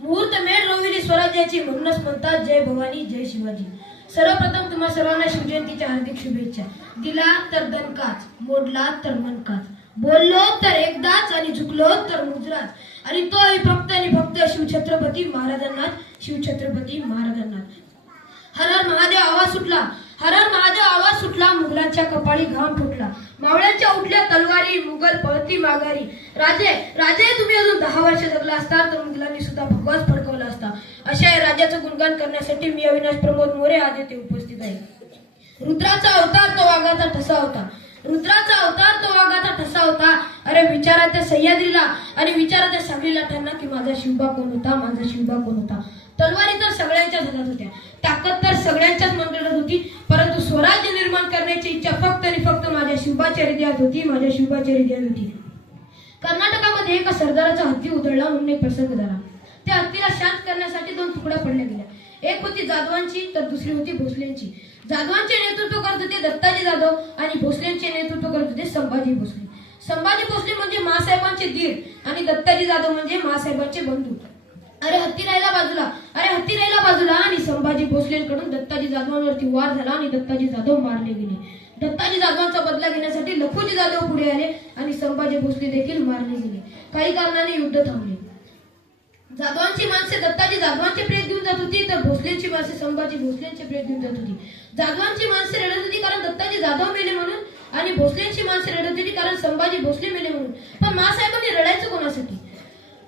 मुहूर्त मेढ रोविली स्वराज्याची म्हणूनच म्हणतात जय भवानी जय शिवाजी. सर्वप्रथम तुम्हा सर्वांना शिवजयंतीच्या हार्दिक शुभेच्छा. दिला तर दणकाच मोडला तर मनकाच बोललो तर एकदाच आणि झुकलो तर मुजराच. आणि तोही फक्त आणि फक्त शिवछत्रपती महाराजांनाच शिवछत्रपती महाराजांनाच. हर हर महादेव आवाज सुटला. हरण हर महादेव आवाज सुटला मुघलांच्या कपाळी घाम फुटला. मावळ्यांच्या उठल्या तलवारी मुघल पळती माघारी. राजे राजे तुम्ही अजून दहा वर्ष जगला असता तर मुघलांनी सुद्धा भगवाच फडकवला असता. अशा या राजाचं गुणगान करण्यासाठी मी अविनाश प्रमोद मोरे आज येथे उपस्थित आहे. रुद्राचा अवतार तो वाघाचा ठसा होता. रुद्राचा अवतार तो वाघाचा ठसा होता. अरे विचारा त्या सह्याद्रीला आणि विचारा त्या सागरी लाटांना की माझा शिवबा कोण होता? माझा शिवबा कोण होता? तलवारी तर सगळ्यांच्या हातात होत्या. ताकद तर सगळ्यांच्याच मंडळात होती परंतु स्वराज्य निर्माण करण्याची इच्छा फक्त आणि फक्त माझ्या शिवबाच्या हृदयात होती माझ्या शिवबाच्या हृदयात होती. कर्नाटकामध्ये एका सरदाराचा हत्ती उधळला म्हणून एक प्रसंग झाला. त्या हत्तीला शांत करण्यासाठी दोन तुकड्या पडल्या गेल्या. एक होती जाधवांची तर दुसरी होती भोसलेंची. जाधवांचे नेतृत्व करत होते दत्ताजी जाधव आणि भोसलेंचे नेतृत्व करत होते संभाजी भोसले. संभाजी भोसले म्हणजे मासाहेबांचे दीर आणि दत्ताजी जाधव म्हणजे मासाहेबांचे बंधू. अरे हत्ती राहिला बाजूला. जाधवांवरती वार झाला आणि दत्ताजी जाधव मारले गेले. दत्ताजी जाधवांचा बदला घेण्यासाठी लखोजी जाधव पुढे आले आणि संभाजी भोसले देखील मारले गेले. काही कारणाने युद्ध थांबले. जाधवांची माणसे दत्ताजी जाधवांचे प्रेत देऊन जात होती तर भोसलेंची माणसे संभाजी भोसलेंचे प्रेत देऊन जात होती. जाधवांची माणसे रडत होती कारण दत्ताजी जाधव मेले म्हणून आणि भोसलेंची माणसे रडत होती कारण संभाजी भोसले मेले म्हणून. पण मासाहेबांनी रडायचं कोणासाठी?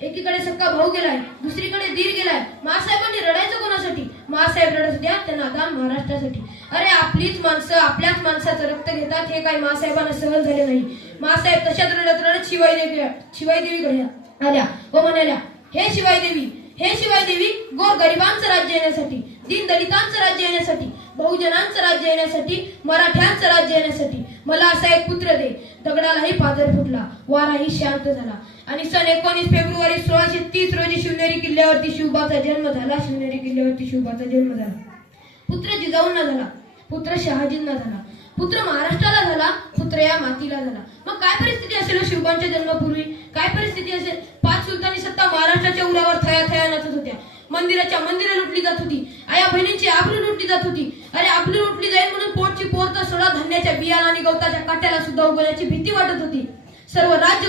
एकीकडे सक्का भाऊ गेलाय दुसरीकडे दीर गेलाय. मासाहेबांनी रडायचं कोणासाठी? मासाहेब रडत होत्या त्या आता महाराष्ट्रासाठी. अरे आपलीच माणसं आपल्याच माणसाचं रक्त घेतात हे काही मासाहेबांना सहन झाले नाही. मासाहेब तशात रडत रडत शिवाई देवी शिवाई देवी घड्या आल्या व म्हणाल्या हे शिवाई देवी हे शिवाय देवी गोर गरिबांचं राज्य येण्यासाठी दीन दलितांचं राज्य येण्यासाठी बहुजनांचं राज्य येण्यासाठी मराठ्यांचं राज्य येण्यासाठी मला असा एक पुत्र दे. दगडालाही पादर फुटला वाराही शांत झाला. आणि सन एकोणीस फेब्रुवारी सोळाशे तीस रोजी शिवनेरी किल्ल्यावरती शिवबाचा जन्म झाला. शिवनेरी किल्ल्यावरती शिवबाचा जन्म झाला. पुत्र जिजाऊंना झाला. पुत्र शहाजींना झाला. पुत्र महाराष्ट्राला झाला. पुत्र या मातीला झाला. मग काय परिस्थिती असेल हो शिवबांच्या जन्मापूर्वी? काय परिस्थिती असेल? पाच सुलतानी सत्ता महाराष्ट्राच्या उरावर थया थया नाचत होत्या. मंदिराच्या मंदिरं लुटली जात होती. आया बहिणींची आपली लुटली जात होती. अरे आपली लुटली जाईल म्हणून पोटची पोर तर सोडा धान्याच्या बियाला आणि गवताच्या काट्याला सुद्धा उगवण्याची भीती वाटत होती. सर्व राज्य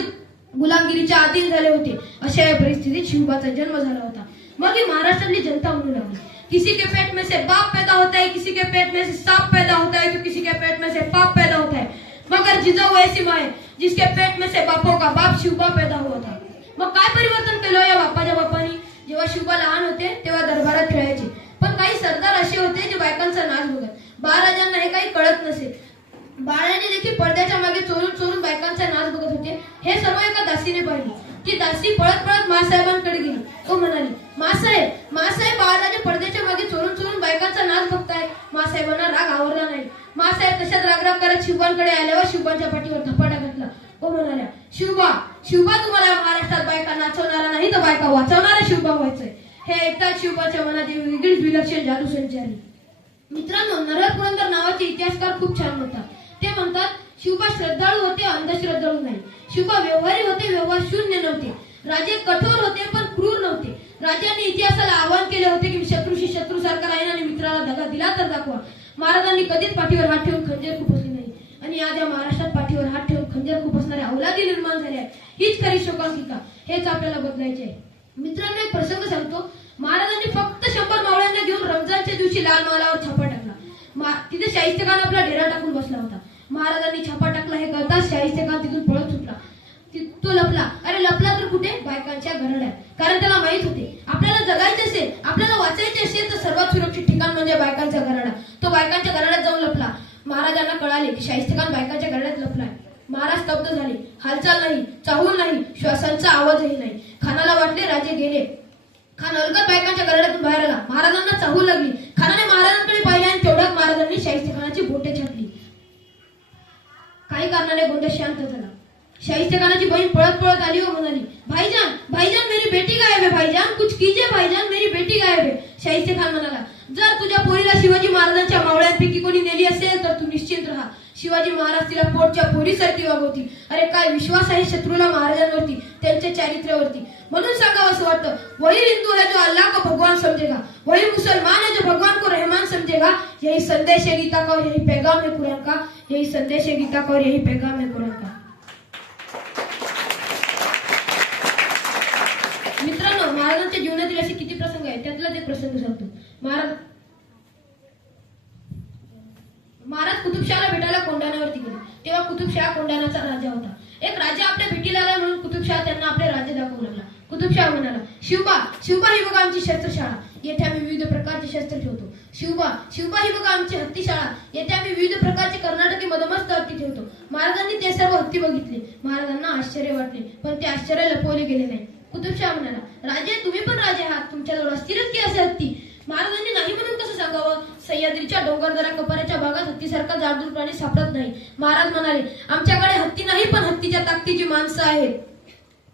गुलामगिरीच्या अधीन झाले होते. अशा या परिस्थितीत शिवबाचा जन्म झाला होता. मग ही महाराष्ट्रातली जनता म्हणू लागली. किसी के पेट में से बाप पैदा होता है किसी के पेट में से सांप पैदा होता है तो किसी के पेट में से पाप पैदा होता है. मगर जिजाऊ ऐसी माँ है जिसके पेट में से बापों का बाप शिवबा पैदा हुआ था. मग काय परिवर्तन केलं या बापाच्या बापानी जेव्हा शिवबा लहान होते तेव्हा दरबारात खेळायचे पण काही सरदार असे होते जे बायकांचा नाच बघत बाळराजांना हे काही कळत नसे बाळाने देखील पडद्याच्या मागे चोरून चोरून बायकांचा नाच बघत होते हे सर्व एका दासीने पाहिले ती दासी पळत पळत मासाहेबांकडे गेली. तो म्हणाली मासाहेब मासाहेब बाळराजे पडद्याच्या मागे चोरून चोरून बायकांचा नाच बघताय. मासाहेबांना राग आवरला नाही. मासाहेब तशाच रागराग करत शिवबांकडे आल्यावर शिवबांच्या पाठीवर धपाटा घातला. तो म्हणाल्या शिवबा शिवबा तुम्हाला महाराष्ट्रात बायका नाचवणारा नाही तर बायका वाचवणारा शिवबा व्हायचंय. हे ऐकताच शिवबाच्या मनात वेगळीच विलक्षण जादू संचारली. मित्रांनो नरहर पुरंदर नावाचे इतिहासकार खूप छान होता. ते म्हणतात शिवबा श्रद्धाळू होते अंधश्रद्धाळू नाही. शिका व्यवहारी होते व्यवहार शून्य नव्हते. राजे कठोर होते पण क्रूर नव्हते. राजांनी इतिहासाला आवाहन केले होते की शत्रूशी शत्रू सारखा राहीन आणि मित्राला दगा दिला तर दाखवा. महाराजांनी कधीच पाठीवर हात ठेवून खंजर खुपसली नाही. आणि आज या महाराष्ट्रात पाठीवर हात ठेवून खंजर खुपसणाऱ्या अवलादी निर्माण झाल्या आहेत. हीच खरी शोकांकिका. हेच आपल्याला बदलायचे आहे. मित्रांनो एक प्रसंग सांगतो. महाराजांनी फक्त शंभर मावळ्यांना घेऊन रमजानच्या दिवशी लाल मालावर छापा टाकला. मा- तिथे शाहिस्तखान आपला डेरा टाकून बसला होता. महाराजांनी छापा टाकला हे कळताच शाहिस्ते खान तिथून पळत सुटला. तो लपला. अरे लपला तर कुठे? बायकांच्या घरड्यात. कारण त्याला माहीत होते आपल्याला जगायचे असेल आपल्याला वाचायचे असेल तर सर्वात सुरक्षित ठिकाण म्हणजे बायकांचा घराडा. तो बायकांच्या घराड्यात जाऊन लपला. महाराजांना कळाले की शाहिस्ते खान बायकांच्या घराड्यात लपलाय. महाराज स्तब्ध झाले. हालचाल नाही चाहूल नाही श्वासांचा आवाजही नाही. खानाला वाटले राजे गेले. खान अलगद बायकांच्या घराड्यातून बाहेर आला. महाराजांना चाहूल लागली. खानाने महाराजांकडे पाहिले आणि तेवढ्यात महाराजांनी शाहिस्ते खानाची बोटे छाटली काही कारणाने गोंधळ शांत झाला. शाहिस्ते खानाची बहीण पळत पळत आली व म्हणाली भाईजान भाईजान मेरी बेटी गायब है भाईजान कुछ कीजिए भाईजान मेरी बेटी गायब है. शाहिस्ते खान म्हणाला जर तुझ्या पोरीला शिवाजी महाराजांच्या मावळ्यांपैकी कोणी नेली असेल तर तू निश्चिंत राहा शिवाजी महाराज तिला पोटच्या पोरीसारखी वागवती. अरे काय विश्वास आहे शत्रूला महाराजांवरती त्यांच्या चारित्र्यावरती? म्हणून सांगावं असं वाटतं वही हिंदू है जो अल्लाह को भगवान समझेगा वही मुसलमान है जो भगवान को रहमान समझेगा यही संदेश है गीता का और यही पैगाम है कुरान का. यही संदेश है गीता का और यही पैगाम है कुरान का. मित्रांनो महाराजांच्या जीवनातील असे किती प्रसंग आहेत? त्यातलाच एक प्रसंग सांगतो. महाराज महाराज कुतुबशहाला भेटायला कोंढाण्यावरती गेले. तेव्हा कुतुबशाह कोंढाण्याचा राजा होता. एक राजा आपल्या भेटीला आला म्हणून कुतुबशाह त्यांना आपले राज्य दाखवू लागला. कुतुबशाह म्हणाला शिवबा शिवबा ही बघा आमची शस्त्रशाळा. येथे आम्ही विविध प्रकारचे शस्त्र ठेवतो. शिवबा शिवबा ही बघा आमची हत्तीशाळा. येथे आम्ही विविध प्रकारचे कर्नाटकी मधमस्त हत्ती ठेवतो. महाराजांनी ते सर्व हत्ती बघितले. महाराजांना आश्चर्य वाटले पण ते आश्चर्य लपवले गेले नाही. कुतुबशाह म्हणाला राजे तुम्ही पण राजे आहात. तुमच्याजवळ असतीलच की असे हत्ती? महाराजांनी नाही म्हणून कसं सांगावं? सह्याद्रीच्या डोंगरदरा कपाऱ्याच्या भागात हत्तीसारखा जाडूर प्राणी सापडत नाही. महाराज म्हणाले आमच्याकडे हत्ती नाही पण हत्तीच्या ताकदीची माणसं आहेत.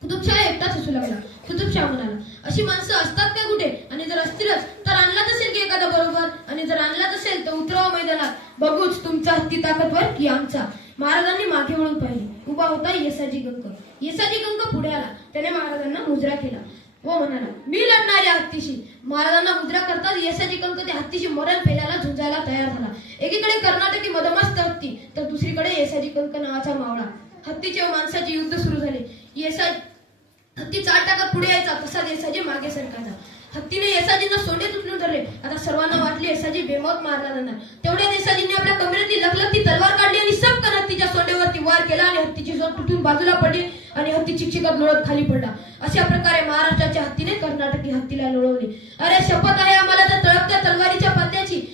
कुतुबशाह एकटाच हसू लागला. कुतुबशाह म्हणाला अशी माणसं असतात का कुठे? आणि जर असतीलच तर आणलाच असेल की एखादा बरोबर? आणि जर आणलाच असेल तर उतरवा मैदानात. बघूच तुमचा हत्ती ताकदवर की आमचा. महाराजांनी मागे वळून पाहिले. उभा होता येसाजी गंक येसाजी गंक पुढे आला. त्याने महाराजांना मुजरा केला. हो म्हणाला. मी लढणार या हत्तीशी. महाराजांना मुद्रा करताच यशाची कंक त्या हत्तीशी मरण फेल्याला झुंजायला तयार झाला. एकीकडे कर्नाटकी मधमस्त हत्ती तर दुसरीकडे येसाजी कंक नावाचा मावळा. हत्तीचे माणसाचे युद्ध सुरू झाले. येसा हत्ती चार टाकत पुढे यायचा तसा येसाजी मागे सरकायचा. हत्तीने येसाजींना सोंडे तुटून धरले. आता सर्वांना वाटले येसाजी बेमौत मारला जाणार तेवढ्या येसाजींनी आपल्या कमरेतली लखलखती तलवार काढली आणि सबकन हत्तीच्या सोंडेवरती वार केला आणि हत्तीची जोड तुटून बाजूला पडली. आणि हत्ती चिकचिकत लोळत खाली पडला. अशा प्रकारे महाराष्ट्राच्या हत्तीने कर्नाटकी हत्तीला लोळवले. अरे शपथ आहे आम्हाला तर तळपत्या तलवारीच्या पत्त्याची.